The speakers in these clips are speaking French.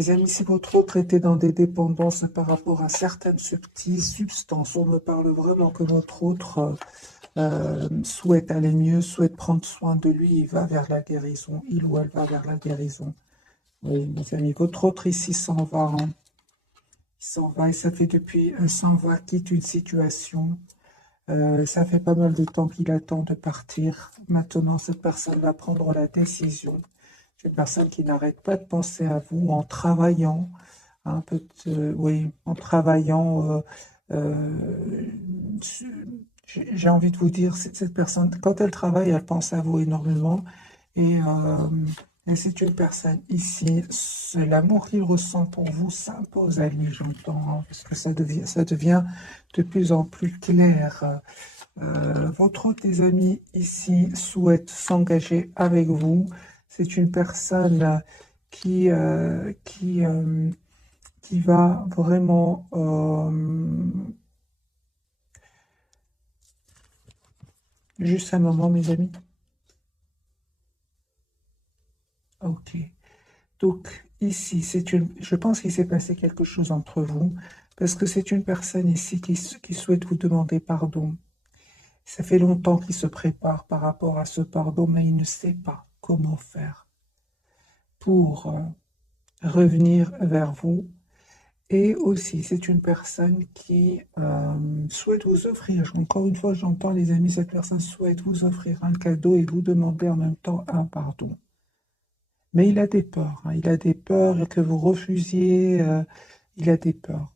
Les amis, si votre autre était dans des dépendances par rapport à certaines substances, on me parle vraiment que votre autre souhaite aller mieux, souhaite prendre soin de lui, il va vers la guérison, il ou elle va vers la guérison. Oui, mes amis, votre autre ici s'en va, hein. Il s'en va et ça fait depuis, s'en va, quitte une situation. Ça fait pas mal de temps qu'il attend de partir. Maintenant, cette personne va prendre la décision. C'est une personne qui n'arrête pas de penser à vous en travaillant, un peu, oui, en travaillant. Euh, j'ai envie de vous dire, cette personne, quand elle travaille, elle pense à vous énormément. Et c'est une personne ici, l'amour qu'il ressent pour vous s'impose à lui, j'entends, hein, parce que ça devient de plus en plus clair. Votre autre des amis ici souhaite s'engager avec vous. C'est une personne qui va vraiment... juste un moment, mes amis. Ok. Donc, ici, je pense qu'il s'est passé quelque chose entre vous, parce que c'est une personne ici qui souhaite vous demander pardon. Ça fait longtemps qu'il se prépare par rapport à ce pardon, mais il ne sait pas comment faire pour revenir vers vous. Et aussi, c'est une personne qui souhaite vous offrir, encore une fois, j'entends les amis, cette personne souhaite vous offrir un cadeau et vous demander en même temps un pardon. Mais il a des peurs, hein, il a des peurs que vous refusiez, il a des peurs.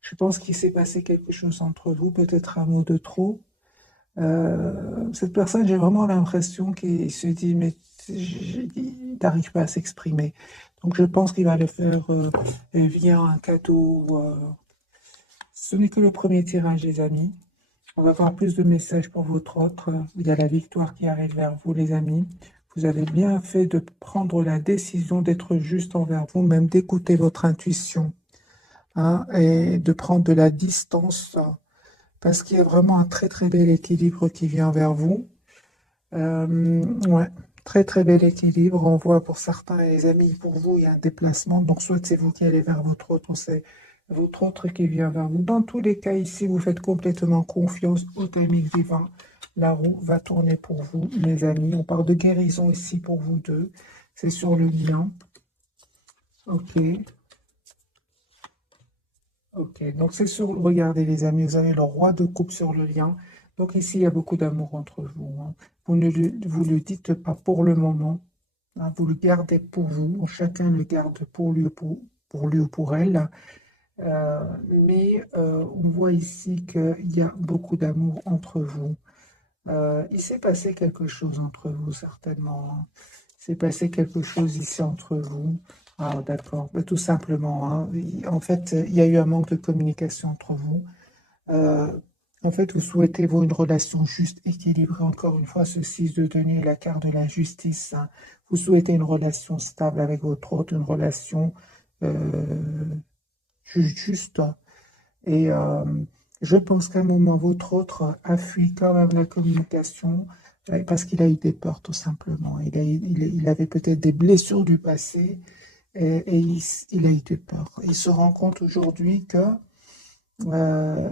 Je pense qu'il s'est passé quelque chose entre vous, peut-être un mot de trop. Cette personne, j'ai vraiment l'impression qu'il se dit, mais il n'arrive pas à s'exprimer. Donc je pense qu'il va le faire via un cadeau. Ce n'est que le premier tirage, les amis. On va voir plus de messages pour votre autre. Il y a la victoire qui arrive vers vous, les amis. Vous avez bien fait de prendre la décision d'être juste envers vous, même d'écouter votre intuition, hein, et de prendre de la distance, parce qu'il y a vraiment un très très bel équilibre qui vient vers vous. Ouais, très très bel équilibre. On voit pour certains, les amis, pour vous, il y a un déplacement. Donc, soit c'est vous qui allez vers votre autre, ou c'est votre autre qui vient vers vous. Dans tous les cas, ici, vous faites complètement confiance au timing divin. La roue va tourner pour vous, les amis. On parle de guérison ici pour vous deux. C'est sur le lien. Ok. Ok, donc c'est sur, regardez les amis, vous avez le roi de coupe sur le lien. Donc ici, il y a beaucoup d'amour entre vous, hein. Vous le dites pas pour le moment, hein, vous le gardez pour vous. Chacun le garde pour lui, pour lui ou pour elle. Mais on voit ici qu'il y a beaucoup d'amour entre vous. Il s'est passé quelque chose entre vous, certainement, hein. Il s'est passé quelque chose ici entre vous. Ah, d'accord. Ben, tout simplement, hein. En fait, il y a eu un manque de communication entre vous. Euh, En fait, vous souhaitez, vous, une relation juste, équilibrée. Encore une fois, ce 6 de denier, la carte de la justice, hein. Vous souhaitez une relation stable avec votre autre, une relation euh, juste. Et je pense qu'à un moment, votre autre a fui quand même la communication parce qu'il a eu des peurs, tout simplement. Il avait peut-être des blessures du passé et il a eu des peurs. Il se rend compte aujourd'hui euh,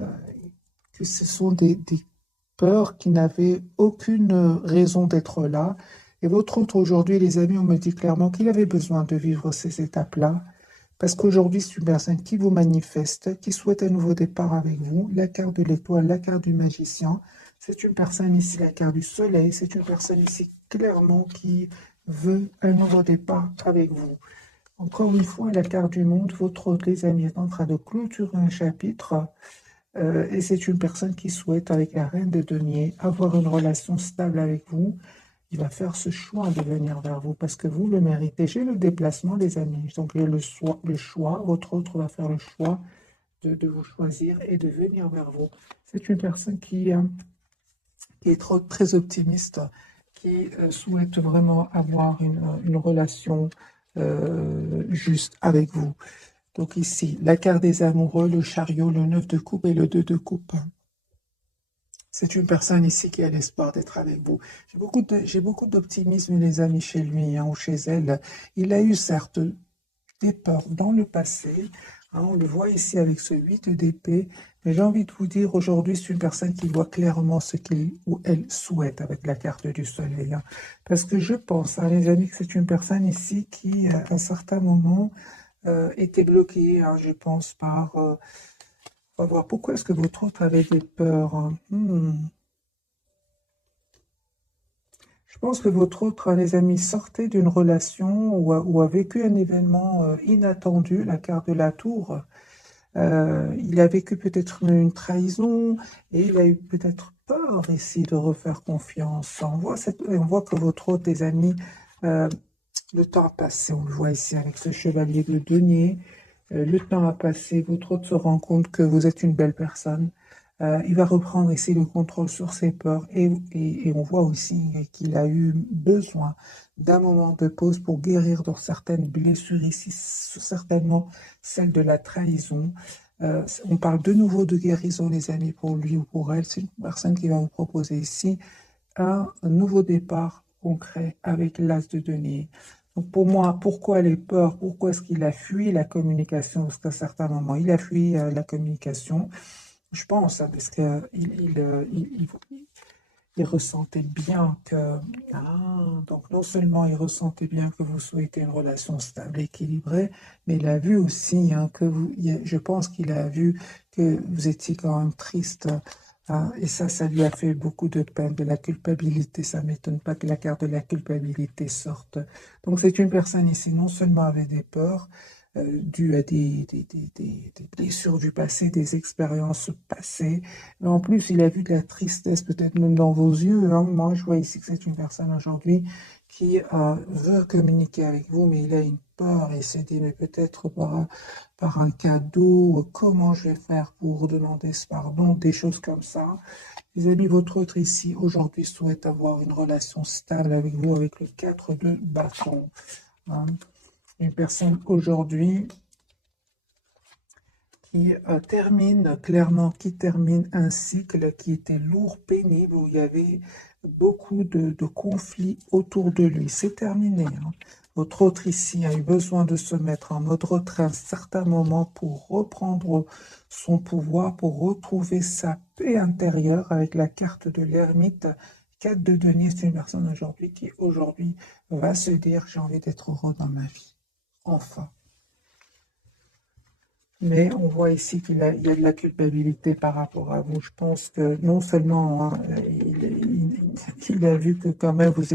que ce sont des peurs qui n'avaient aucune raison d'être là. Et votre autre aujourd'hui, les amis, on me dit clairement qu'il avait besoin de vivre ces étapes-là. Parce qu'aujourd'hui, c'est une personne qui vous manifeste, qui souhaite un nouveau départ avec vous. La carte de l'étoile, la carte du magicien. C'est une personne ici, la carte du soleil. C'est une personne ici, clairement, qui veut un nouveau départ avec vous. Encore une fois, la carte du monde, votre autre, les amis, est en train de clôturer un chapitre. Et c'est une personne qui souhaite, avec la reine de denier, avoir une relation stable avec vous. Il va faire ce choix de venir vers vous parce que vous le méritez. J'ai le déplacement, les amis. Donc, j'ai le choix. Votre autre va faire le choix de vous choisir et de venir vers vous. C'est une personne qui est très optimiste, qui souhaite vraiment avoir une relation juste avec vous. Donc ici, la carte des amoureux, le chariot, le 9 de coupe et le 2 de coupe. C'est une personne ici qui a l'espoir d'être avec vous. J'ai beaucoup d'optimisme, les amis, chez lui, hein, ou chez elle. Il a eu certes des peurs dans le passé. Hein, on le voit ici avec ce 8 d'épée. Mais j'ai envie de vous dire, aujourd'hui, c'est une personne qui voit clairement ce qu'il ou elle souhaite avec la carte du soleil. Hein. Parce que je pense, hein, les amis, que c'est une personne ici qui, à un certain moment, était bloquée, hein, je pense, par... on va voir, pourquoi est-ce que votre autre avait des peurs? Hein. Je pense que votre autre, les amis, sortait d'une relation ou a vécu un événement inattendu, la carte de la tour. Il a vécu peut-être une trahison et il a eu peut-être peur ici de refaire confiance. On voit que votre autre, des amis, euh, le temps a passé. On le voit ici avec ce chevalier de denier. Le temps a passé. Votre autre se rend compte que vous êtes une belle personne. Il va reprendre ici le contrôle sur ses peurs et on voit aussi qu'il a eu besoin d'un moment de pause pour guérir de certaines blessures ici, certainement celle de la trahison. On parle de nouveau de guérison, les amis, pour lui ou pour elle. C'est une personne qui va vous proposer ici un nouveau départ concret avec l'as de denier. Donc pour moi, pourquoi les peurs? Pourquoi est-ce qu'il a fui la communication? Parce qu'à certains moments, il a fui la communication. Je pense, hein, parce il ressentait bien que... Ah, donc non seulement il ressentait bien que vous souhaitez une relation stable, équilibrée, mais il a vu aussi hein, que je pense qu'il a vu que vous étiez quand même triste. Hein, et ça lui a fait beaucoup de peine, de la culpabilité. Ça ne m'étonne pas que la carte de la culpabilité sorte. Donc c'est une personne ici, non seulement avec des peurs, dues à des blessures du passé, des expériences passées, mais en plus, il a vu de la tristesse, peut-être même dans vos yeux. Hein. Moi, je vois ici que c'est une personne aujourd'hui qui veut communiquer avec vous, mais il a une peur. Il s'est dit, mais peut-être par un cadeau, comment je vais faire pour demander ce pardon, des choses comme ça. Les amis, votre autre ici, aujourd'hui, souhaite avoir une relation stable avec vous, avec le 4 de bâton. Hein. Une personne aujourd'hui qui qui termine un cycle qui était lourd, pénible, où il y avait beaucoup de conflits autour de lui. C'est terminé. Hein. Votre autre ici a eu besoin de se mettre en mode retrait à un certain moment pour reprendre son pouvoir, pour retrouver sa paix intérieure avec la carte de l'ermite. 4 de denier, c'est une personne aujourd'hui qui aujourd'hui va se dire j'ai envie d'être heureux dans ma vie. Enfin. Mais on voit ici il y a de la culpabilité par rapport à vous. Je pense que non seulement hein, il a vu que quand même vous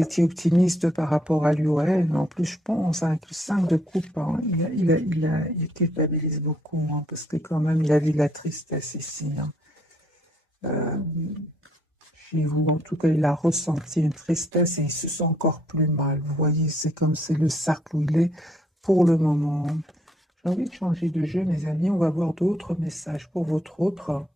étiez optimiste par rapport à lui ou à elle, mais en plus je pense hein, que le 5 de coupe, hein, il culpabilise beaucoup, hein, parce que quand même il a vu de la tristesse ici. Hein. Euh, Chez vous, en tout cas, il a ressenti une tristesse et il se sent encore plus mal. Vous voyez, c'est comme c'est le cercle où il est pour le moment. J'ai envie de changer de jeu, mes amis. On va voir d'autres messages pour votre autre.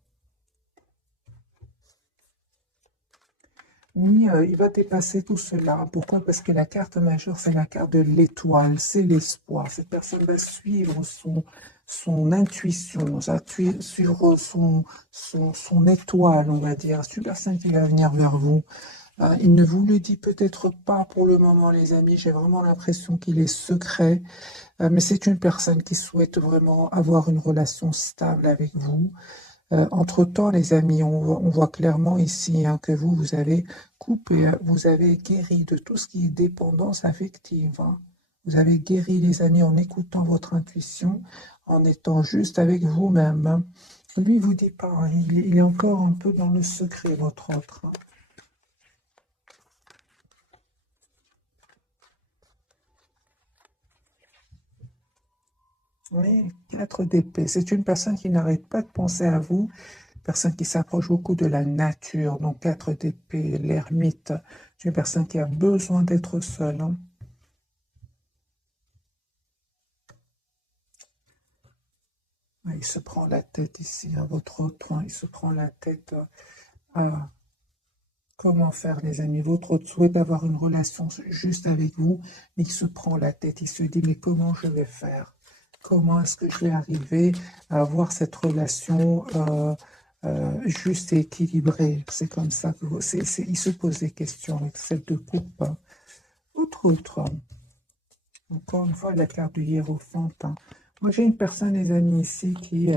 Oui, il va dépasser tout cela. Pourquoi? Parce que la carte majeure, c'est la carte de l'étoile, c'est l'espoir. Cette personne va suivre son intuition, suivre son étoile, on va dire. C'est une personne qui va venir vers vous. Il ne vous le dit peut-être pas pour le moment, les amis. J'ai vraiment l'impression qu'il est secret. Mais c'est une personne qui souhaite vraiment avoir une relation stable avec vous. Entre-temps, les amis, on voit clairement ici hein, que vous avez coupé, vous avez guéri de tout ce qui est dépendance affective. Hein. Vous avez guéri, les amis, en écoutant votre intuition, en étant juste avec vous-même. Hein. Lui, il vous dit pas, hein, il est encore un peu dans le secret, votre autre. Hein. Oui, 4 d'épée. C'est une personne qui n'arrête pas de penser à vous, personne qui s'approche beaucoup de la nature. Donc 4 d'épée, l'ermite, c'est une personne qui a besoin d'être seule. Hein. Ouais, il se prend la tête ici, à votre autre, hein, il se prend la tête à comment faire, les amis. Votre autre souhaite avoir une relation juste avec vous, mais il se prend la tête, il se dit, mais comment je vais faire? Comment est-ce que je vais arriver à avoir cette relation juste et équilibrée? C'est comme ça que il se pose des questions avec cette coupe. Autre. Encore une fois, la carte du hiérophant, hein. Moi, j'ai une personne, les amis, ici, qui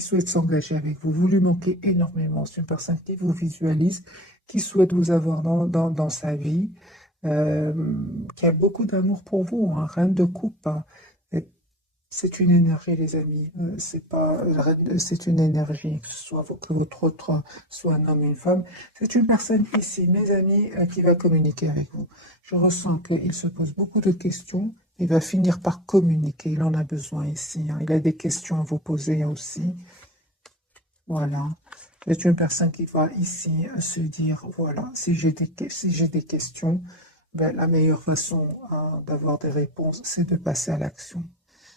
souhaite s'engager avec vous. Vous lui manquez énormément. C'est une personne qui vous visualise, qui souhaite vous avoir dans sa vie, euh, qui a beaucoup d'amour pour vous, hein, reine de coupe, hein. Et c'est une énergie, les amis. C'est pas, c'est une énergie, que ce soit que votre autre soit un homme ou une femme. C'est une personne ici, mes amis, qui va communiquer avec vous. Je ressens qu'il se pose beaucoup de questions. Il va finir par communiquer. Il en a besoin ici, hein. Il a des questions à vous poser aussi. Voilà. C'est une personne qui va ici se dire, voilà, si j'ai des questions, ben, la meilleure façon, hein, d'avoir des réponses, c'est de passer à l'action.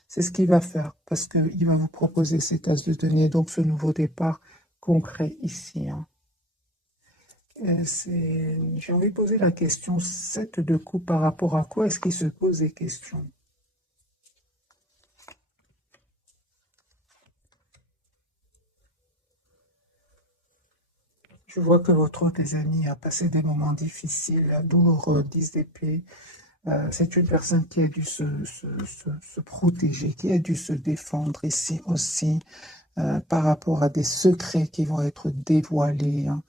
C'est ce qu'il va faire parce qu'il va vous proposer cet as de denier, donc ce nouveau départ concret ici, hein. J'ai envie de poser la question 7 de coupe par rapport à quoi est-ce qu'il se pose des questions? Je vois que votre autre, les amis, a passé des moments difficiles, douloureux, 10 d'épée. C'est une personne qui a dû se protéger, qui a dû se défendre ici aussi, par rapport à des secrets qui vont être dévoilés, hein.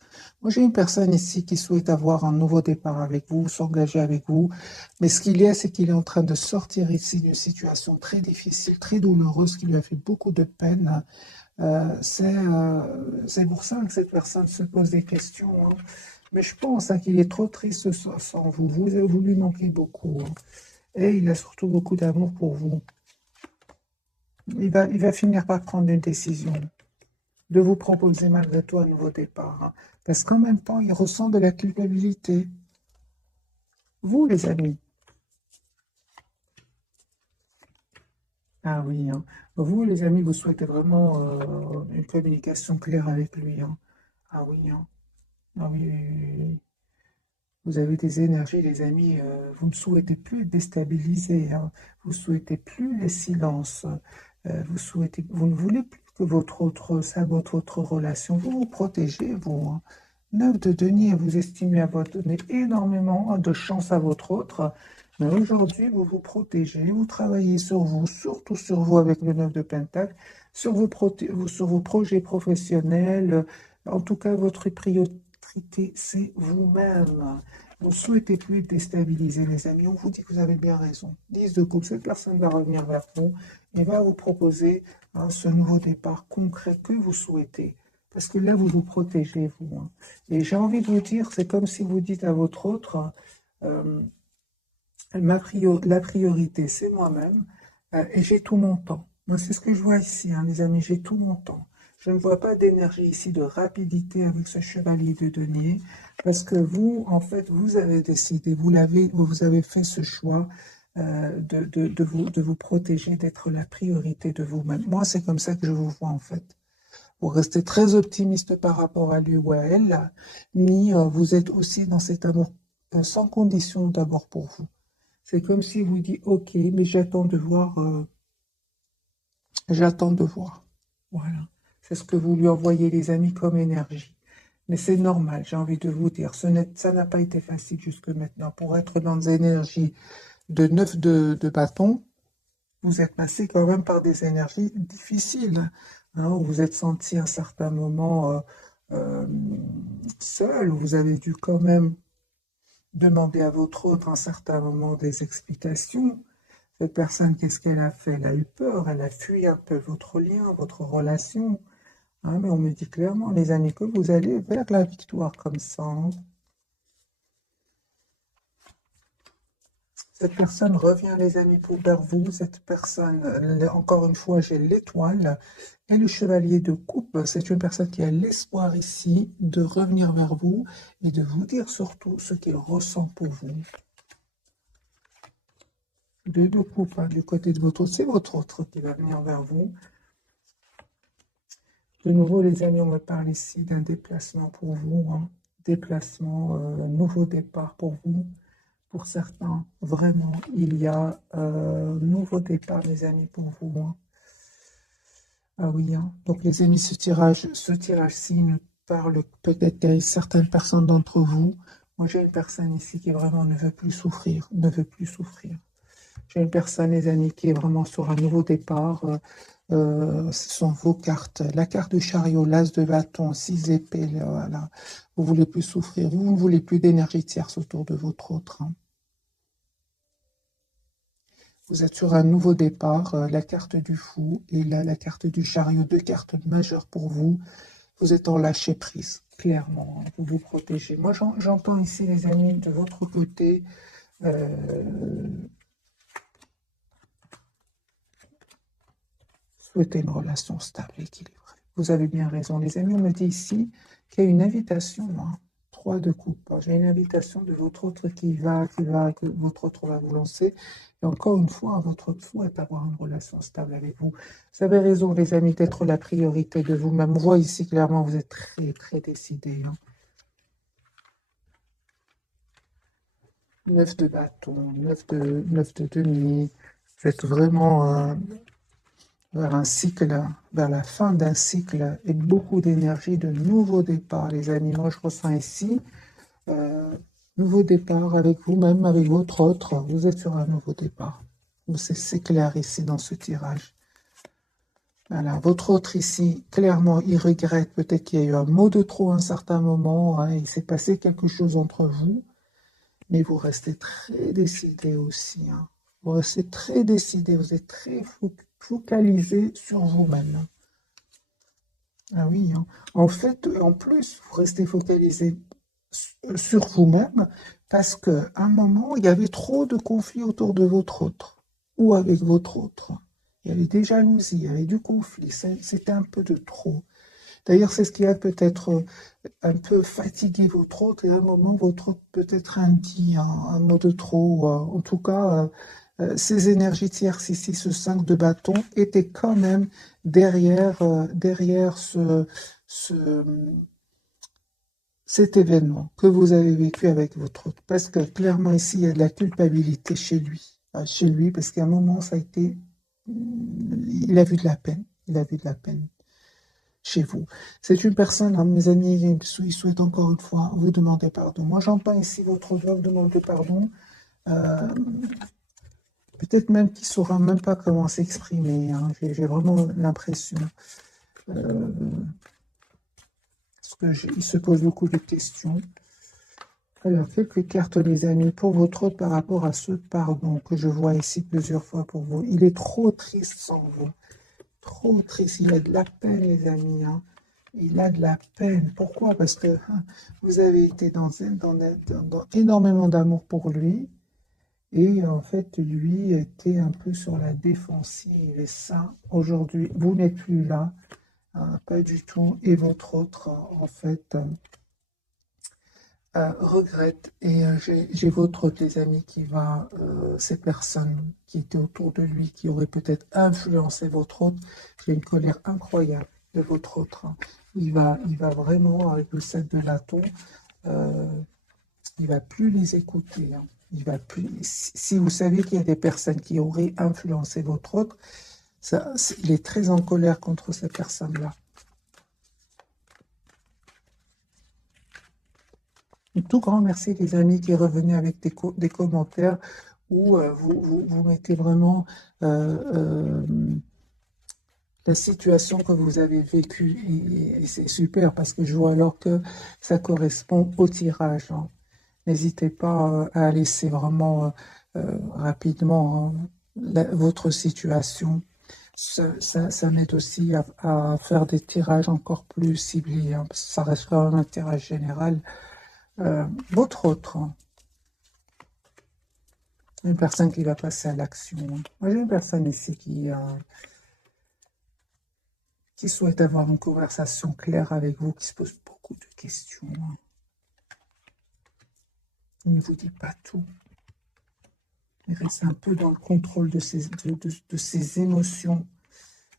Moi, j'ai une personne ici qui souhaite avoir un nouveau départ avec vous, s'engager avec vous, mais ce qu'il y a, c'est qu'il est en train de sortir ici d'une situation très difficile, très douloureuse, qui lui a fait beaucoup de peine. C'est pour ça que cette personne se pose des questions, hein. Mais je pense, hein, qu'il est trop triste sans vous. Vous lui manquez beaucoup, hein. Et il a surtout beaucoup d'amour pour vous. Il va finir par prendre une décision de vous proposer malgré tout un nouveau départ, hein. Parce qu'en même temps, il ressent de la culpabilité. Vous, les amis. Ah oui, hein. Vous, les amis, vous souhaitez vraiment une communication claire avec lui, hein. Ah oui, hein. Ah oui, oui, oui, oui. Vous avez des énergies, les amis, vous ne souhaitez plus être déstabilisés, hein. Vous souhaitez plus les silences. Vous ne voulez plus que votre autre sabote votre relation. Vous vous protégez, vous, hein. 9 de denier, vous estimez avoir donné énormément de chance à votre autre. Mais aujourd'hui, vous vous protégez, vous travaillez sur vous, surtout sur vous avec le 9 de Pentacle, sur vos projets professionnels. En tout cas, votre priorité, c'est vous-même. Vous ne souhaitez plus être déstabiliser, les amis. On vous dit que vous avez bien raison. 10 de coupe, cette personne va revenir vers vous et va vous proposer, hein, ce nouveau départ concret que vous souhaitez. Parce que là, vous vous protégez, vous, hein. Et j'ai envie de vous dire, c'est comme si vous dites à votre autre, euh, la priorité, c'est moi-même, et j'ai tout mon temps. Moi, c'est ce que je vois ici, hein, les amis, j'ai tout mon temps. Je ne vois pas d'énergie ici, de rapidité avec ce chevalier de denier, parce que vous, en fait, vous avez décidé, vous avez fait ce choix, de vous protéger, d'être la priorité de vous-même. Moi, c'est comme ça que je vous vois, en fait. Vous restez très optimiste par rapport à lui ou à elle, mais vous êtes aussi dans cet amour, sans condition d'abord pour vous. C'est comme si vous dites, ok, mais j'attends de voir. Voilà. C'est ce que vous lui envoyez, les amis, comme énergie. Mais c'est normal, j'ai envie de vous dire. Ça n'a pas été facile jusque maintenant. Pour être dans des énergies de 9 de bâton, vous êtes passé quand même par des énergies difficiles, hein, où vous êtes senti à un certain moment euh, seul, où vous avez dû quand même demander à votre autre à un certain moment des explications. Cette personne, qu'est-ce qu'elle a fait? Elle a eu peur, elle a fui un peu votre lien, votre relation, hein. Mais on me dit clairement, les amis, que vous allez vers la victoire comme ça, hein. Cette personne revient, les amis, vers vous. Cette personne, encore une fois, j'ai l'étoile et le chevalier de coupe. C'est une personne qui a l'espoir ici de revenir vers vous et de vous dire surtout ce qu'il ressent pour vous. De coupe, hein, du côté de votre autre, c'est votre autre qui va venir vers vous. De nouveau, les amis, on me parle ici d'un déplacement pour vous, hein. Déplacement, nouveau départ pour vous. Pour certains, vraiment, il y a nouveau départ, les amis, pour vous, hein. Ah oui, hein. Donc les amis, ce tirage-ci ne parle peut-être à certaines personnes d'entre vous. Moi, j'ai une personne ici qui vraiment ne veut plus souffrir, ne veut plus souffrir. J'ai une personne, les amis, qui est vraiment sur un nouveau départ. Ce sont vos cartes. La carte du chariot, l'as de bâton, 6 épées, là, voilà. Vous voulez plus souffrir. Vous ne voulez plus d'énergie tierce autour de votre autre, hein. Vous êtes sur un nouveau départ. La carte du fou et là, la carte du chariot, deux cartes majeures pour vous. Vous êtes en lâcher prise, clairement, hein. Vous vous protégez. Moi, j'entends ici, les amis, de votre côté, souhaiter une relation stable, équilibrée. Vous avez bien raison. Les amis, on me dit ici qu'il y a une invitation, hein. 3 de coupe. J'ai une invitation de votre autre que votre autre va vous lancer. Et encore une fois, votre autre souhaite avoir une relation stable avec vous. Vous avez raison, les amis, d'être la priorité de vous-même. On voit ici clairement, vous êtes très, très décidés, hein. 9 de bâton, 9 de denier. Vous êtes vraiment vers un cycle, vers la fin d'un cycle et beaucoup d'énergie, de nouveaux départs, les amis. Moi, je ressens ici, nouveau départ avec vous-même, avec votre autre. Vous êtes sur un nouveau départ. C'est clair ici dans ce tirage. Voilà, votre autre ici, clairement, il regrette peut-être qu'il y a eu un mot de trop à un certain moment, hein, il s'est passé quelque chose entre vous, mais vous restez très décidé aussi, hein. Vous restez très décidé, vous êtes très focalisé sur vous-même. Ah oui, hein. En fait, en plus, vous restez focalisé sur vous-même parce qu'à un moment, il y avait trop de conflits autour de votre autre ou avec votre autre. Il y avait des jalousies, il y avait du conflit, c'était un peu de trop. D'ailleurs, c'est ce qui a peut-être un peu fatigué votre autre et à un moment, votre autre peut-être dit un mot de trop. En tout cas, ces énergies tierces ici, ce 5 de bâton, étaient quand même derrière cet événement que vous avez vécu avec votre autre. Parce que clairement ici, il y a de la culpabilité chez lui. Chez lui, parce qu'à un moment, ça a été... Il a vu de la peine. Il a vu de la peine chez vous. C'est une personne, hein, mes amis, il souhaite encore une fois vous demander pardon. Moi, j'entends ici votre doigt vous demander pardon. Peut-être même qu'il ne saura même pas comment s'exprimer, hein. J'ai vraiment l'impression. Parce qu'il se pose beaucoup de questions. Alors, quelques cartes, les amis, pour votre autre par rapport à ce pardon que je vois ici plusieurs fois pour vous. Il est trop triste sans vous. Trop triste. Il a de la peine, les amis, hein. Il a de la peine. Pourquoi? Parce que vous avez été dans énormément d'amour pour lui. Et en fait, lui était un peu sur la défensive. Et ça, aujourd'hui, vous n'êtes plus là. Pas du tout. Et votre autre, en fait, regrette. Et j'ai votre autre, les amis, qui va, ces personnes qui étaient autour de lui, qui auraient peut-être influencé votre autre. J'ai une colère incroyable de votre autre, hein. Il va vraiment, avec le 7 de bâton, il va plus les écouter, hein. Il va plus. Si vous savez qu'il y a des personnes qui auraient influencé votre autre, il est très en colère contre ces personnes-là. Un tout grand merci, les amis, qui revenaient avec des commentaires où vous mettez vraiment la situation que vous avez vécue. Et c'est super parce que je vois alors que ça correspond au tirage, hein. N'hésitez pas à laisser vraiment rapidement, hein, votre situation. Ça m'aide aussi à faire des tirages encore plus ciblés, hein, parce que ça reste quand même un tirage général. Votre autre, hein, une personne qui va passer à l'action, hein. Moi, j'ai une personne ici qui souhaite avoir une conversation claire avec vous, qui se pose beaucoup de questions, hein. Il ne vous dit pas tout. Il reste un peu dans le contrôle de ses émotions.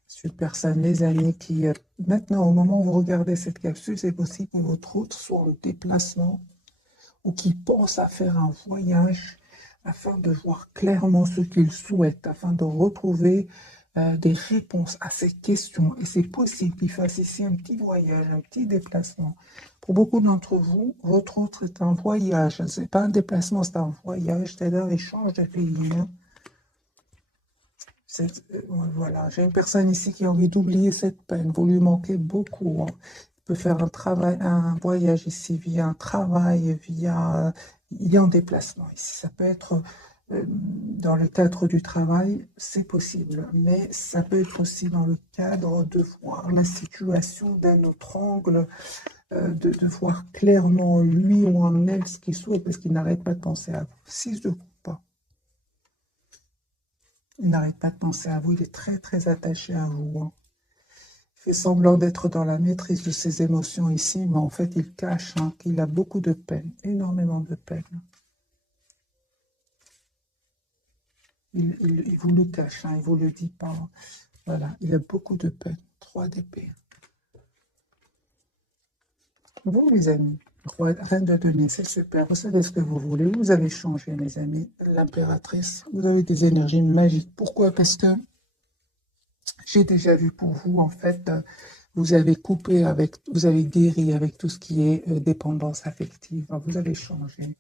C'est une personne, les amis, qui, maintenant, au moment où vous regardez cette capsule, c'est possible que votre autre soit en déplacement ou qui pense à faire un voyage afin de voir clairement ce qu'il souhaite, afin de retrouver des réponses à ces questions. Et c'est possible qu'il fasse ici un petit voyage, un petit déplacement. Pour beaucoup d'entre vous, votre autre est un voyage. Ce n'est pas un déplacement, c'est un voyage, c'est-à-dire il change de pays. Hein. Voilà, j'ai une personne ici qui a envie d'oublier cette peine. Vous lui manquez beaucoup. Hein. Il peut faire un travail, un voyage ici via un travail, via... il est en déplacement ici. Ça peut être dans le cadre du travail, c'est possible. Mais ça peut être aussi dans le cadre de voir la situation d'un autre angle, de voir clairement lui ou en elle ce qu'il souhaite parce qu'il n'arrête pas de penser à vous. 6 de coupe. Il n'arrête pas de penser à vous, il est très très attaché à vous. Hein. Il fait semblant d'être dans la maîtrise de ses émotions ici, mais en fait il cache hein, qu'il a beaucoup de peine, énormément de peine. Il vous le cache, hein, il ne vous le dit pas. Voilà, il a beaucoup de peine. 3 d'épée. Vous les amis, reine de denier, c'est super, vous savez ce que vous voulez, vous avez changé mes amis, l'impératrice, vous avez des énergies magiques. Pourquoi? Parce que j'ai déjà vu pour vous, en fait, vous avez coupé avec, vous avez guéri avec tout ce qui est dépendance affective. Vous avez changé.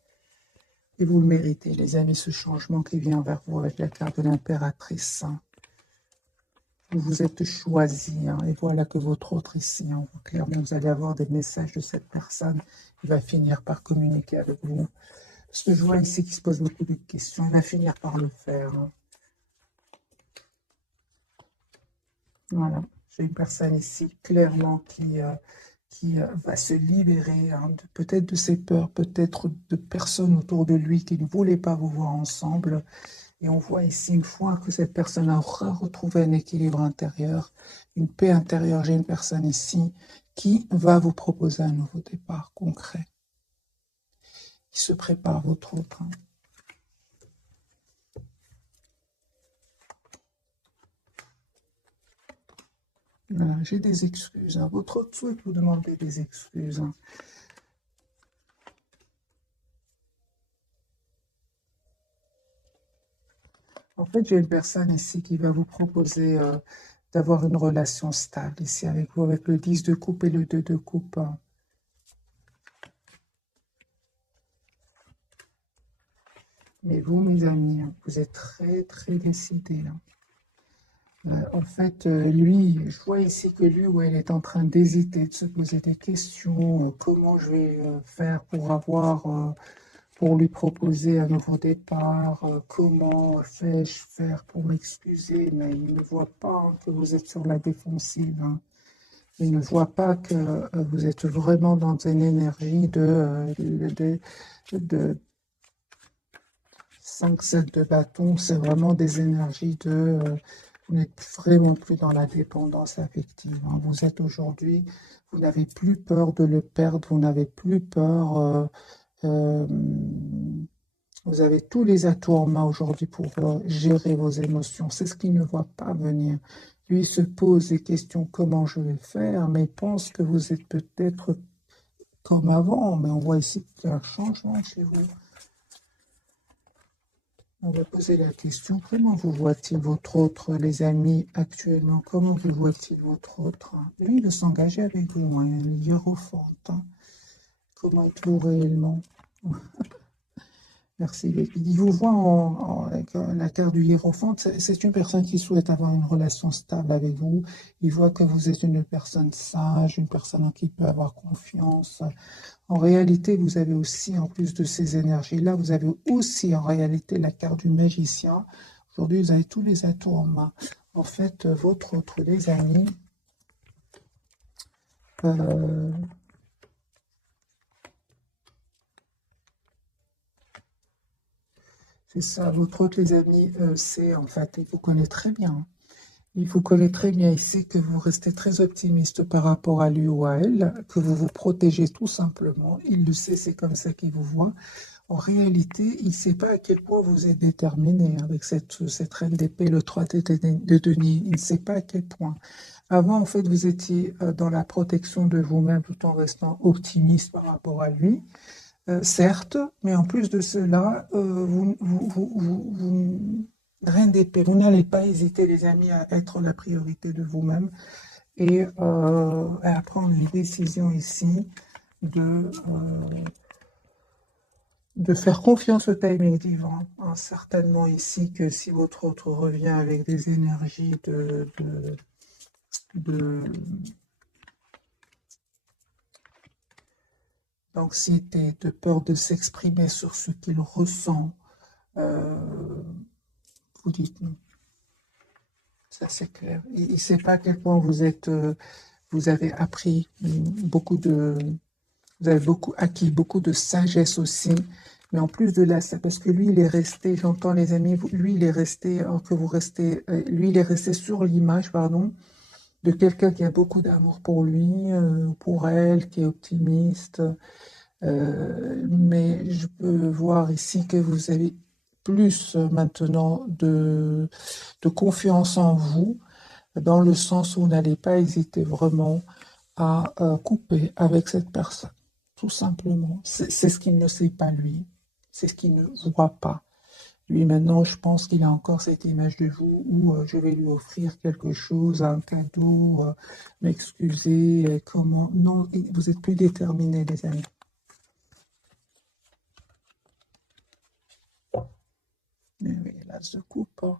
Et vous le méritez, les amis, ce changement qui vient vers vous avec la carte de l'impératrice. Hein. Vous vous êtes choisi. Hein, et voilà que votre autre ici, hein, clairement, vous allez avoir des messages de cette personne qui va finir par communiquer avec vous. Parce que je vois ici qu'il se pose beaucoup de questions. Il va finir par le faire. Hein. Voilà, j'ai une personne ici clairement qui va se libérer hein, peut-être de ses peurs, peut-être de personnes autour de lui qui ne voulaient pas vous voir ensemble. Et on voit ici, une fois que cette personne aura retrouvé un équilibre intérieur, une paix intérieure, j'ai une personne ici qui va vous proposer un nouveau départ concret. Qui se prépare votre autre. Hein. J'ai des excuses. Hein. Votre autre souhaite vous demander des excuses. Hein. En fait, j'ai une personne ici qui va vous proposer d'avoir une relation stable ici avec vous, avec le 10 de coupe et le 2 de coupe. Hein. Mais vous, mes amis, hein, vous êtes très, très décidés. Hein. En fait, lui, je vois ici que lui ou elle est en train d'hésiter, de se poser des questions. Comment je vais faire pour avoir, pour lui proposer un nouveau départ? Comment fais-je faire pour m'excuser? Mais il ne voit pas hein, que vous êtes sur la défensive. Hein. Il ne voit pas que vous êtes vraiment dans une énergie de 5-7 de bâton. C'est vraiment des énergies de... vous n'êtes vraiment plus dans la dépendance affective. Hein. Vous êtes aujourd'hui, vous n'avez plus peur de le perdre, vous n'avez plus peur... vous avez tous les atouts en main aujourd'hui pour gérer vos émotions. C'est ce qu'il ne voit pas venir. Lui il se pose des questions, comment je vais faire, mais il pense que vous êtes peut-être comme avant. Mais on voit ici qu'il y a un changement chez vous. On va poser la question, comment vous voit-il votre autre, les amis, actuellement? Comment vous voit-il votre autre? Lui, il veut s'engager avec vous, hein, il est hiérophante. Hein. Comment êtes-vous réellement? Merci. Il vous voit avec la carte du hiérophante. C'est une personne qui souhaite avoir une relation stable avec vous. Il voit que vous êtes une personne sage, une personne en qui il peut avoir confiance. En réalité, vous avez aussi, en plus de ces énergies-là, vous avez aussi en réalité la carte du magicien. Aujourd'hui, vous avez tous les atouts en main. En fait, votre autre, les amis, c'est ça, votre autre, les amis, c'est en fait, il vous connaît très bien. Il vous connaît très bien, il sait que vous restez très optimiste par rapport à lui ou à elle, que vous vous protégez tout simplement. Il le sait, c'est comme ça qu'il vous voit. En réalité, il ne sait pas à quel point vous êtes déterminé avec cette reine d'épée, le 3 de denier. Il ne sait pas à quel point. Avant, en fait, vous étiez dans la protection de vous-même tout en restant optimiste par rapport à lui. Certes, mais en plus de cela, Reine d'épée, vous n'allez pas hésiter, les amis, à être la priorité de vous-même et à prendre une décision ici de faire confiance au timing divin. Hein. Certainement ici que si votre autre revient avec des énergies de- d'anxiété, de peur de s'exprimer sur ce qu'il ressent, euh, vous dites non. Ça c'est clair. Il ne sait pas à quel point vous avez appris beaucoup vous avez beaucoup acquis, beaucoup de sagesse aussi. Mais en plus de là, c'est parce que lui, il est resté, j'entends les amis, lui, il est resté, que vous restez, lui, il est resté sur l'image, pardon, de quelqu'un qui a beaucoup d'amour pour lui, pour elle, qui est optimiste. Mais je peux voir ici que vous avez plus maintenant de confiance en vous, dans le sens où vous n'allez pas hésiter vraiment à couper avec cette personne, tout simplement. C'est ce qu'il ne sait pas, lui. C'est ce qu'il ne voit pas. Lui, maintenant, je pense qu'il a encore cette image de vous où je vais lui offrir quelque chose, un cadeau, m'excuser, comment... Non, vous êtes plus déterminés, les amis. Mais oui, là, se coupe. Hein.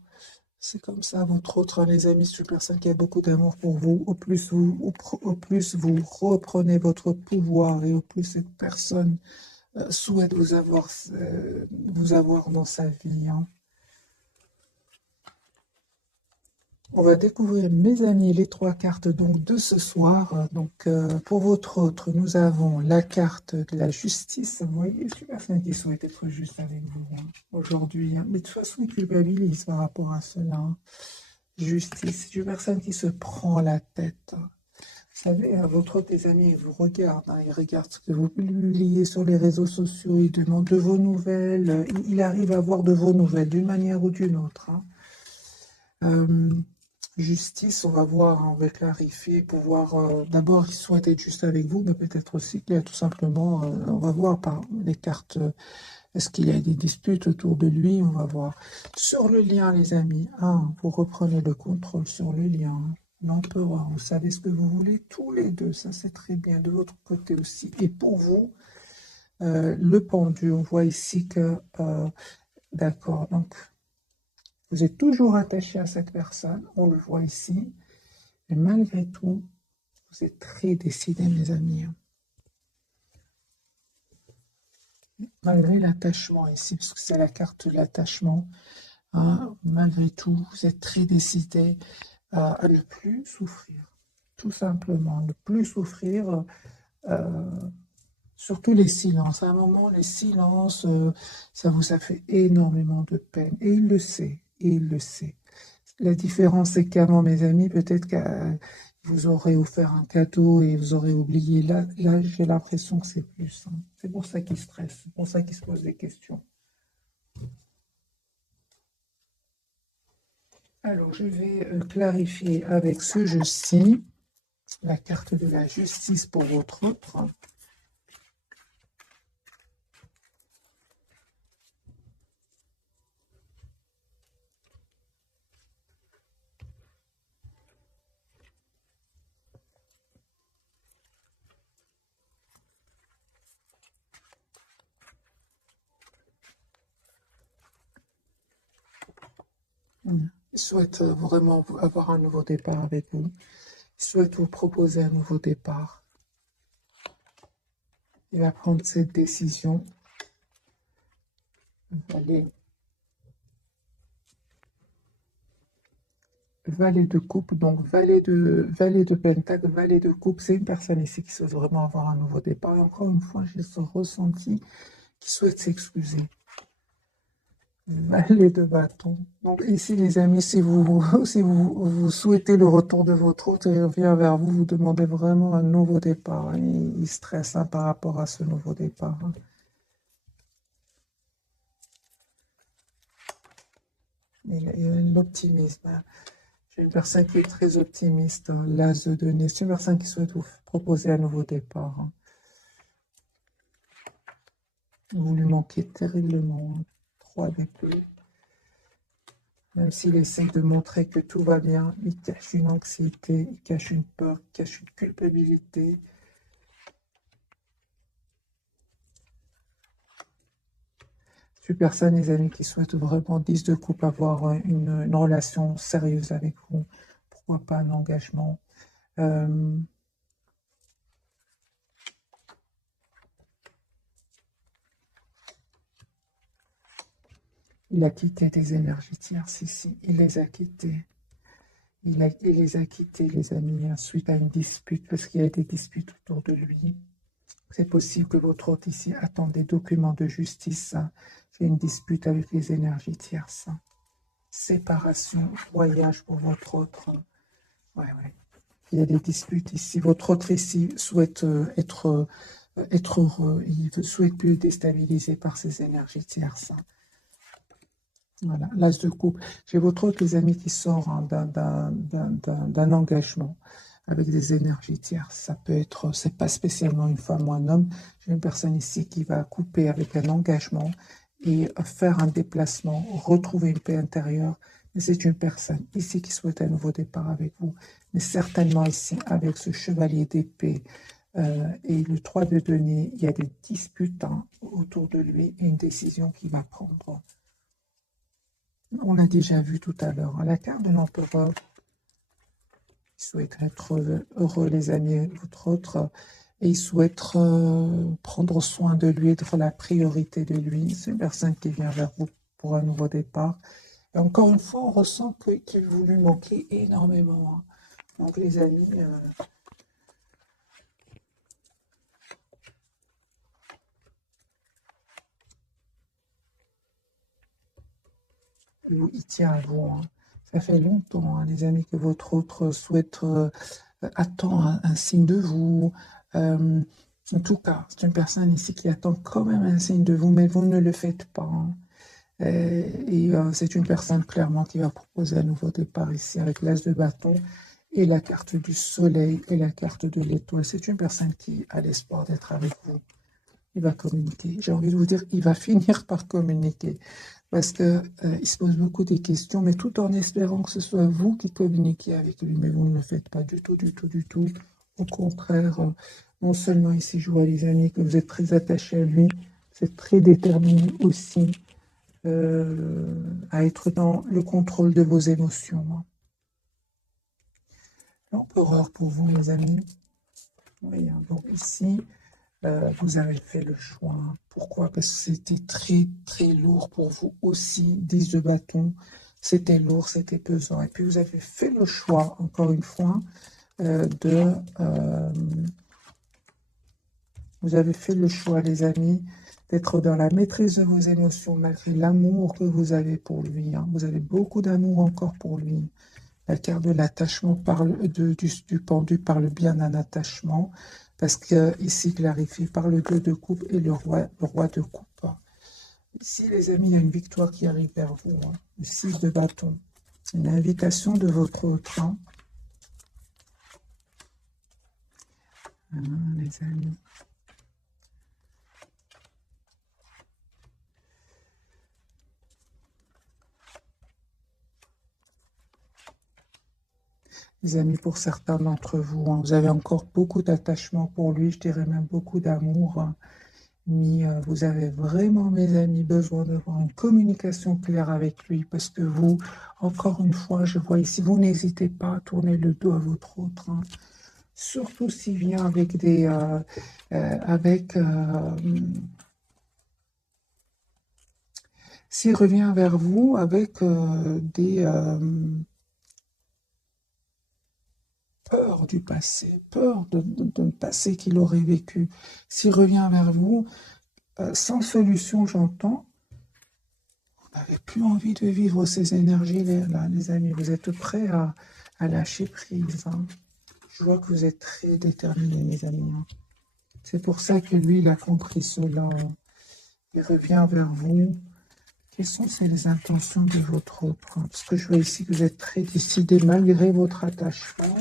C'est comme ça, votre autre, hein, les amis, c'est une personne qui a beaucoup d'amour pour vous. Au plus vous reprenez votre pouvoir et au plus cette personne souhaite vous avoir dans sa vie. Hein. On va découvrir, mes amis, les trois cartes donc de ce soir. Donc, pour votre autre, nous avons la carte de la justice. Vous voyez, c'est une personne qui souhaite être juste avec vous hein, aujourd'hui. Hein. Mais de toute façon, il culpabilise par rapport à cela. Hein. Justice, c'est une personne qui se prend la tête. Vous savez, votre autre, tes amis, ils vous regardent. Hein, ils regardent ce que vous publiez sur les réseaux sociaux. Ils demandent de vos nouvelles. Il arrive à avoir de vos nouvelles d'une manière ou d'une autre. Hein. Justice, on va voir, hein, on va clarifier, pouvoir, d'abord, il souhaite être juste avec vous, mais peut-être aussi qu'il y a tout simplement, on va voir par les cartes, est-ce qu'il y a des disputes autour de lui, on va voir. Sur le lien, les amis, vous reprenez le contrôle sur le lien, hein. L'empereur, vous savez ce que vous voulez, tous les deux, ça c'est très bien, de votre côté aussi. Et pour vous, le pendu, on voit ici que, d'accord, donc, vous êtes toujours attaché à cette personne, on le voit ici, et malgré tout, vous êtes très décidés, mes amis. Hein. Malgré l'attachement ici, parce que c'est la carte de l'attachement, hein, malgré tout, vous êtes très décidés à ne plus souffrir. Tout simplement, ne plus souffrir, surtout les silences. À un moment, les silences, ça vous a fait énormément de peine. Et il le sait, et il le sait. La différence, c'est qu'avant, mes amis, peut-être que vous aurez offert un cadeau et vous aurez oublié. Là j'ai l'impression que c'est plus. Hein. C'est pour ça qu'il stresse, c'est pour ça qu'il se pose des questions. Alors, je vais clarifier avec ce jeu-ci la carte de la justice pour votre autre. Il souhaite vraiment avoir un nouveau départ avec vous. Il souhaite vous proposer un nouveau départ. Il va prendre cette décision. Allez. Valet de coupe, donc valet de pentacle, valet de coupe, c'est une personne ici qui souhaite vraiment avoir un nouveau départ. Et encore une fois, j'ai ce ressenti qui souhaite s'excuser. Valet de bâton. Donc ici, les amis, si vous souhaitez le retour de votre hôte, il revient vers vous, vous demandez vraiment un nouveau départ. Hein. Il stresse hein, par rapport à ce nouveau départ. Hein. Il y a l'optimisme. Hein. J'ai une personne qui est très optimiste, hein, l'as de nez. C'est une personne qui souhaite vous proposer un nouveau départ. Hein. Vous lui manquez terriblement. Hein. 3 d'épée. Même s'il essaie de montrer que tout va bien, il cache une anxiété, il cache une peur, il cache une culpabilité. Je suis personne, les amis, qui souhaitent vraiment 10 de couple avoir une relation sérieuse avec vous. Pourquoi pas un engagement. Euh, il a quitté des énergies tierces ici. Il les a quittés. Il les a quittés, les amis, suite à une dispute, parce qu'il y a des disputes autour de lui. C'est possible que votre hôte ici attend des documents de justice. J'ai une dispute avec les énergies tierces. Séparation, voyage pour votre autre. Ouais, ouais. Il y a des disputes ici. Votre autre ici souhaite être heureux. Il ne souhaite plus être déstabilisé par ces énergies tierces. Voilà, l'as de coupe. J'ai votre autre, les amis, qui sort d'un engagement avec des énergies tierces. Ça peut être, c'est pas spécialement une femme ou un homme. J'ai une personne ici qui va couper avec un engagement et faire un déplacement, retrouver une paix intérieure. Mais c'est une personne ici qui souhaite un nouveau départ avec vous. Mais certainement ici, avec ce chevalier d'épée et le 3 de denier, il y a des disputes autour de lui et une décision qu'il va prendre. On l'a déjà vu tout à l'heure. La carte de l'empereur, il souhaite être heureux, les amis, votre autre, et il souhaite prendre soin de lui, être la priorité de lui. C'est une personne qui vient vers vous pour un nouveau départ. Et encore une fois, on ressent qu'il vous lui manquez énormément. Donc, les amis, il tient à vous. Ça fait longtemps, les amis, que votre autre souhaite attend un signe de vous. En tout cas, c'est une personne ici qui attend quand même un signe de vous, mais vous ne le faites pas. C'est une personne clairement qui va proposer un nouveau départ ici avec l'as de bâton et la carte du soleil et la carte de l'étoile. C'est une personne qui a l'espoir d'être avec vous. Il va communiquer. J'ai envie de vous dire, il va finir par communiquer parce qu'il se pose beaucoup de questions, mais tout en espérant que ce soit vous qui communiquiez avec lui, mais vous ne le faites pas du tout, du tout, du tout. Au contraire, non seulement ici, je vois les amis que vous êtes très attachés à lui, vous êtes très déterminés aussi à être dans le contrôle de vos émotions. L'empereur pour vous, mes amis. Oui, donc ici, vous avez fait le choix. Pourquoi? Parce que c'était très, très lourd pour vous aussi. 10 de bâton, c'était lourd, c'était pesant. Et puis, vous avez fait le choix, encore une fois, vous avez fait le choix, les amis, d'être dans la maîtrise de vos émotions, malgré l'amour que vous avez pour lui. Vous avez beaucoup d'amour encore pour lui. La carte de l'attachement parle du pendu parle bien d'un attachement, parce que ici clarifie par le 2 de coupe et le roi de coupe. Ici, les amis, il y a une victoire qui arrive vers vous. Le 6 de bâton. Une invitation de votre autre. Les amis. Les amis, pour certains d'entre vous, vous avez encore beaucoup d'attachement pour lui, je dirais même beaucoup d'amour. Mais vous avez vraiment, mes amis, besoin d'avoir une communication claire avec lui parce que vous, encore une fois, je vois ici, vous n'hésitez pas à tourner le dos à votre autre. Surtout s'il vient avec s'il revient vers vous avec des peurs du passé, peur de passé qu'il aurait vécu. S'il revient vers vous sans solution, j'entends, vous n'avez plus envie de vivre ces énergies-là, les amis. Vous êtes prêts à lâcher prise. Je vois que vous êtes très déterminés, mes amis. C'est pour ça que lui, il a compris cela. Il revient vers vous. Quelles sont les intentions de votre autre? Parce que je vois ici que vous êtes très décidé malgré votre attachement.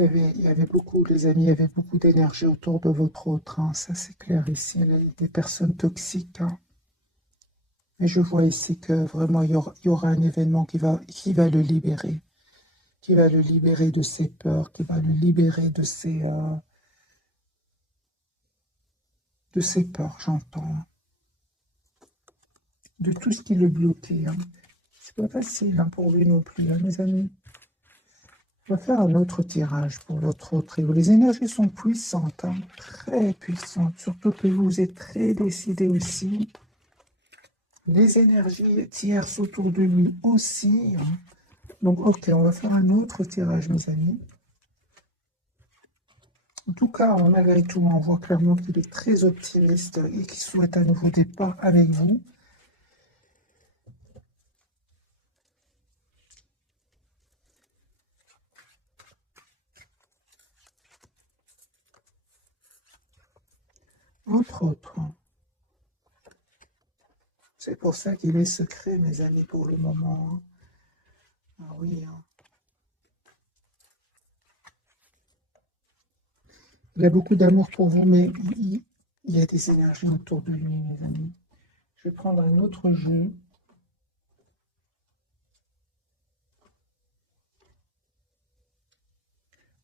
il y avait beaucoup, les amis, il y avait beaucoup d'énergie autour de votre autre, hein, ça c'est clair ici, il y a des personnes toxiques, hein. Et je vois ici que vraiment il y aura un événement qui va le libérer, qui va le libérer de ses peurs, qui va le libérer de ses peurs, j'entends, hein, de tout ce qui le bloquait, hein. C'est pas facile, hein, pour lui non plus, hein, mes amis. On va faire un autre tirage pour votre trio. Les énergies sont puissantes, hein, très puissantes, surtout que vous êtes très décidé aussi. Les énergies tierces autour de lui aussi, hein. Donc, ok, on va faire un autre tirage, mes amis. En tout cas, malgré tout, on voit clairement qu'il est très optimiste et qu'il souhaite un nouveau départ avec vous. Entre autres. C'est pour ça qu'il est secret, mes amis, pour le moment, hein. Ah oui, hein. Il a beaucoup d'amour pour vous, mais il y a des énergies autour de lui, mes amis. Je vais prendre un autre jeu.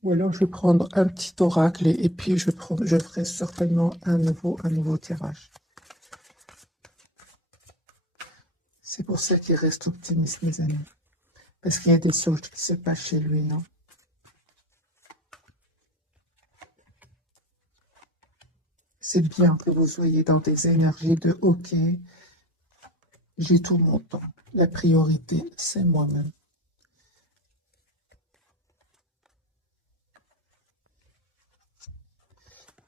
Ou alors je vais prendre un petit oracle et puis je ferai certainement un nouveau tirage. C'est pour ça qu'il reste optimiste, mes amis. Parce qu'il y a des choses qui se passent chez lui, non? C'est bien que vous soyez dans des énergies de OK, j'ai tout mon temps. La priorité, c'est moi-même.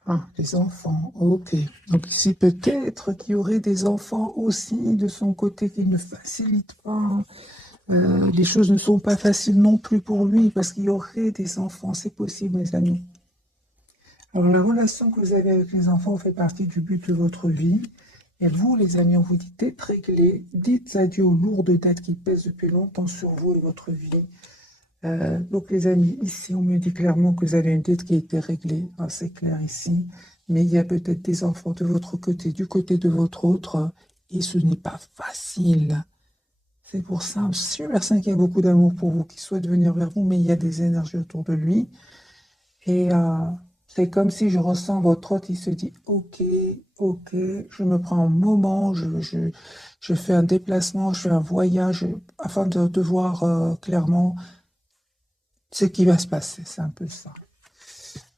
Ah, les enfants, ok. Donc ici, peut-être qu'il y aurait des enfants aussi de son côté qui ne facilitent pas. Les choses ne sont pas faciles non plus pour lui parce qu'il y aurait des enfants, c'est possible, mes amis. Alors, la relation que vous avez avec les enfants fait partie du but de votre vie. Et vous, les amis, on vous dit d'être réglés, dites adieu aux lourdes dettes qui pèsent depuis longtemps sur vous et votre vie. Donc, les amis, ici, on me dit clairement que vous avez une dette qui a été réglée. Ah, c'est clair ici. Mais il y a peut-être des enfants de votre côté, du côté de votre autre, et ce n'est pas facile. C'est pour ça, je suis sûr qu'il y a beaucoup d'amour pour vous, qui souhaite venir vers vous, mais il y a des énergies autour de lui. Et c'est comme si je ressens votre autre, il se dit, ok, ok, je me prends un moment, je fais un déplacement, je fais un voyage, afin de voir clairement ce qui va se passer. C'est un peu ça.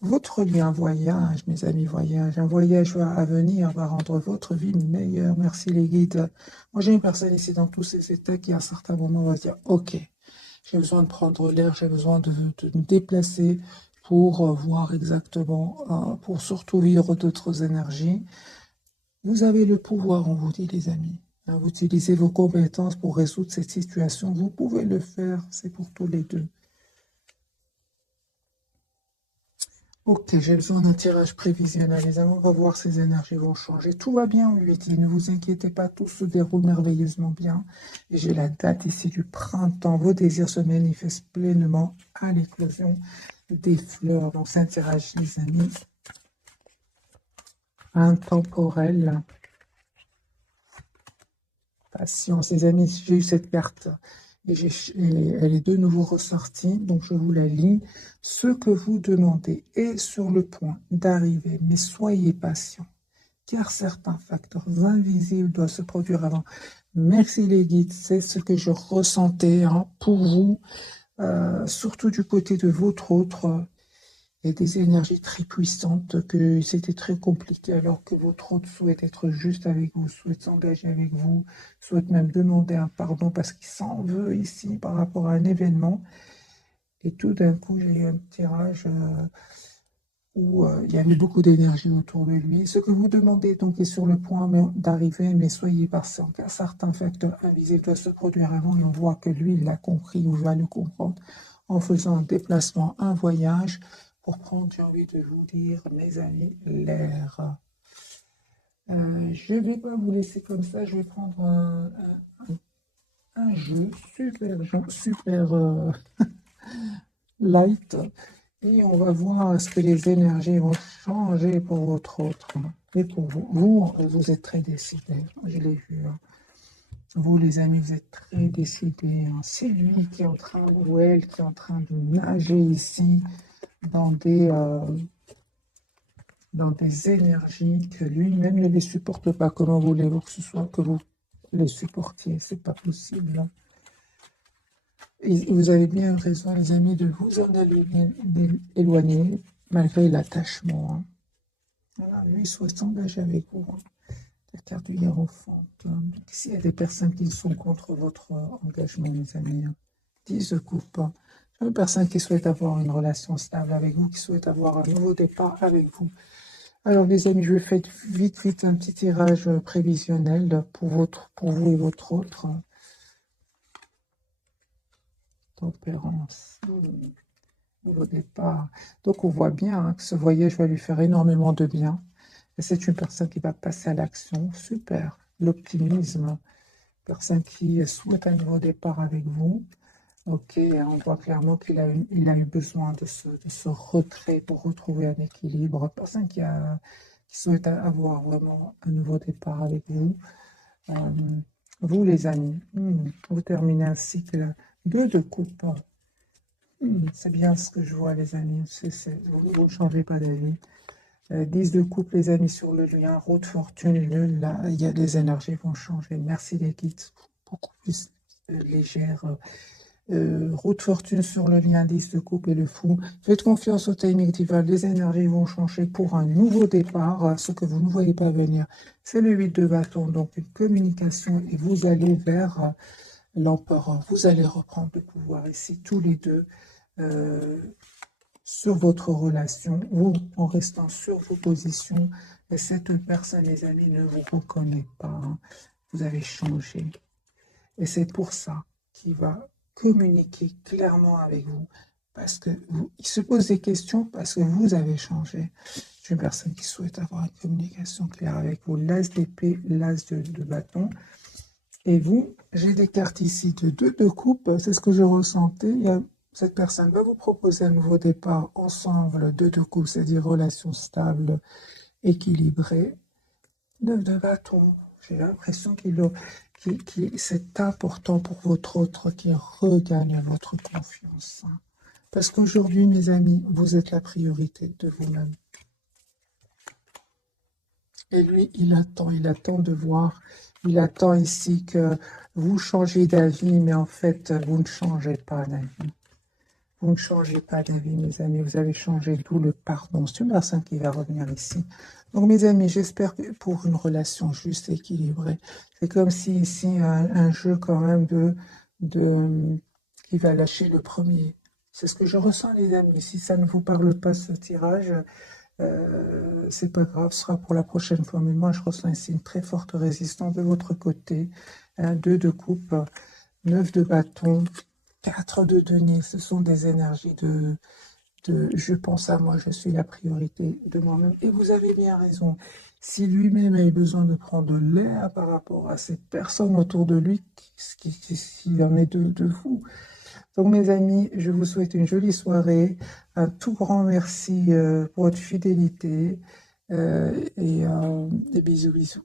Votre lien voyage, mes amis, voyage, un voyage à venir va rendre votre vie meilleure. Merci les guides. Moi, j'ai une personne ici dans tous ces états qui, à un certain moment, va se dire, ok, j'ai besoin de prendre l'air, j'ai besoin de me déplacer pour voir exactement, pour surtout vivre d'autres énergies. Vous avez le pouvoir, on vous dit, les amis. Hein, vous utilisez vos compétences pour résoudre cette situation. Vous pouvez le faire, c'est pour tous les deux. Ok, j'ai besoin d'un tirage prévisionnel. Les amis, on va voir ces énergies vont changer. Tout va bien, on lui dit. Ne vous inquiétez pas, tout se déroule merveilleusement bien. Et j'ai la date ici du printemps. Vos désirs se manifestent pleinement à l'éclosion des fleurs. Donc, c'est un tirage, les amis, intemporel. Patience, les amis, j'ai eu cette carte. Et elle est de nouveau ressortie, donc je vous la lis. Ce que vous demandez est sur le point d'arriver, mais soyez patient, car certains facteurs invisibles doivent se produire avant. Merci les guides, c'est ce que je ressentais, hein, pour vous, surtout du côté de votre autre. Il y a des énergies très puissantes que c'était très compliqué alors que votre autre souhaite être juste avec vous, souhaite s'engager avec vous, souhaite même demander un pardon parce qu'il s'en veut ici par rapport à un événement. Et tout d'un coup, j'ai eu un tirage où il y avait beaucoup d'énergie autour de lui. Ce que vous demandez donc est sur le point d'arriver, mais soyez patient car certains facteurs invisibles doivent se produire avant et on voit que lui, il l'a compris ou va le comprendre en faisant un déplacement, un voyage pour prendre, j'ai envie de vous dire, mes amis, l'air. Je ne vais pas vous laisser comme ça, je vais prendre un jeu super light Et on va voir ce que les énergies vont changer pour votre autre. Et pour vous. Vous êtes très décidés. Je l'ai vu. Vous, les amis, vous êtes très décidés. C'est lui qui est en train, ou elle qui est en train de nager ici dans dans des énergies que lui-même ne les supporte pas. Comment voulez-vous que ce soit que vous les supportiez? C'est pas possible. Et vous avez bien raison, les amis, de vous en éloigner malgré l'attachement. Hein. Voilà, lui souhaite s'engager avec vous. Hein. La carte du Hiérophante. Hein. S'il y a des personnes qui sont contre votre engagement, les amis, hein. 10 de coupe. Hein. Une personne qui souhaite avoir une relation stable avec vous, qui souhaite avoir un nouveau départ avec vous. Alors, les amis, je vais faire vite un petit tirage prévisionnel pour vous et votre autre. Tempérance. Nouveau départ. Donc, on voit bien hein, que ce voyage va lui faire énormément de bien. Et c'est une personne qui va passer à l'action. Super. L'optimisme. Personne qui souhaite un nouveau départ avec vous. Ok, on voit clairement qu'il a eu besoin de ce retrait pour retrouver un équilibre. Personne qui souhaite avoir vraiment un nouveau départ avec vous. Vous, les amis, vous terminez un cycle 2 de coupe. C'est bien ce que je vois, les amis. Vous ne changez pas d'avis. 10 de coupe, les amis, sur le lien. Roue de fortune, là, il y a des énergies qui vont changer. Merci les guides, beaucoup plus légères. Roue de fortune sur le lien 10 de coupe et le fou. Faites confiance au timing divin. Les énergies vont changer pour un nouveau départ. Ce que vous ne voyez pas venir, c'est le 8 de bâton. Donc une communication et vous allez vers l'empereur. Vous allez reprendre le pouvoir ici tous les deux. Sur votre relation, vous en restant sur vos positions, et cette personne, les amis, ne vous reconnaît pas. Hein. Vous avez changé. Et c'est pour ça qu'il va communiquer clairement avec vous. Parce que il se pose des questions parce que vous avez changé. C'est une personne qui souhaite avoir une communication claire avec vous. L'as d'épée, l'as de bâton. Et vous, j'ai des cartes ici de 2 de coupe. C'est ce que je ressentais. Cette personne va vous proposer un nouveau départ ensemble, 2 de coupe, c'est-à-dire relation stable, équilibrée. 9 de bâton, j'ai l'impression c'est important pour votre autre qui regagne votre confiance. Parce qu'aujourd'hui, mes amis, vous êtes la priorité de vous-même. Et lui, il attend de voir, il attend ici que vous changez d'avis, mais en fait, vous ne changez pas d'avis. Vous ne changez pas d'avis, mes amis, vous avez changé, d'où le pardon. C'est une personne qui va revenir ici. Donc, mes amis, j'espère que pour une relation juste et équilibrée, c'est comme si ici, un jeu quand même qui va lâcher le premier. C'est ce que je ressens, les amis. Si ça ne vous parle pas, ce tirage, c'est pas grave, ce sera pour la prochaine fois. Mais moi, je ressens ici une très forte résistance de votre côté. 2 de coupe, 9 de bâton, 4 de denier. Ce sont des énergies de je pense à moi, je suis la priorité de moi-même. Et vous avez bien raison. Si lui-même a eu besoin de prendre l'air par rapport à cette personne autour de lui, s'il en est de vous. Donc, mes amis, je vous souhaite une jolie soirée. Un tout grand merci pour votre fidélité. Et des bisous, bisous.